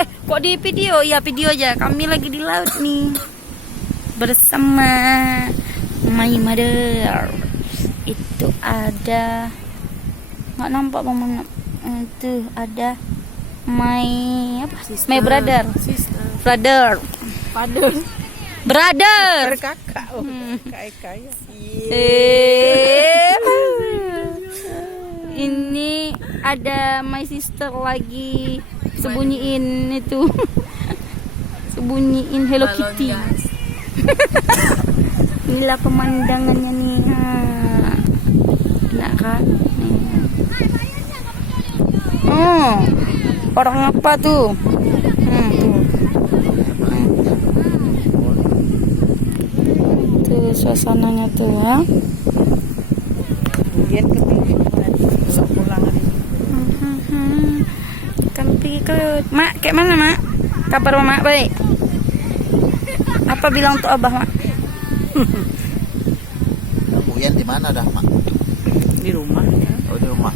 Kok di video? Ya video aja. Kami lagi di laut nih bersama my mother. Itu ada nggak nampak bang, itu ada my apa? Sister. My brother. Sister. Brother. Kakak. Kakak ya. Ini ada my sister lagi sembunyiin itu. Sembunyiin Hello Kitty. Inilah pemandangannya nih. Enak kan? Nih. Orang apa tuh? Tuh suasananya tuh ya. Kemudian besok pulang hari ini. Kami pergi ke Mak, kayak mana Mak? Kabar Mak baik? Apa bilang tuh Abah Mak? Bu Yan di mana dah, Mak? Di rumah. Oh, di rumah.